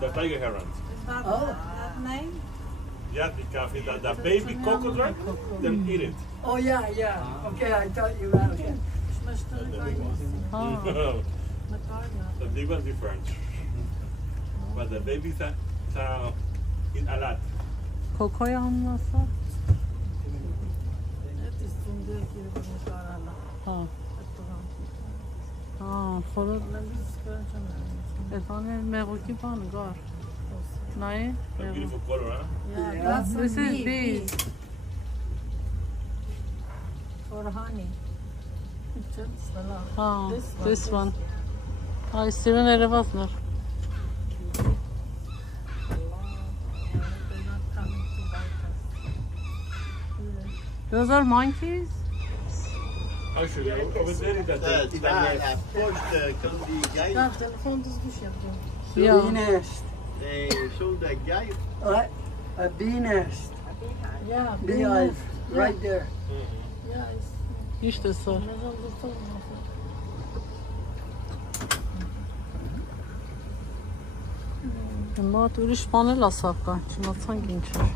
The tiger herons. Is that that name? Yeah, because the baby crocodile, them eat it. Oh yeah, yeah. Okay, I thought you were okay. The big one. The big one's different. But the babies eat a lot. Koko'yu anlasa. خلاص اتانه مغوکی بانگار نه A beautiful color, huh? Yeah, that's This is bee. bees. For honey. This one. Ay sirene basmır. Those are monkeys? Actually, over there is that Ya telefon düzgüş yapıyor. Yeah. Bee nest. They showed that guy. What? A bee nest. Yeah, Beehive. Right there. Yeah, İşte sor. Ma tu urish panel asaka, çimatan gençler.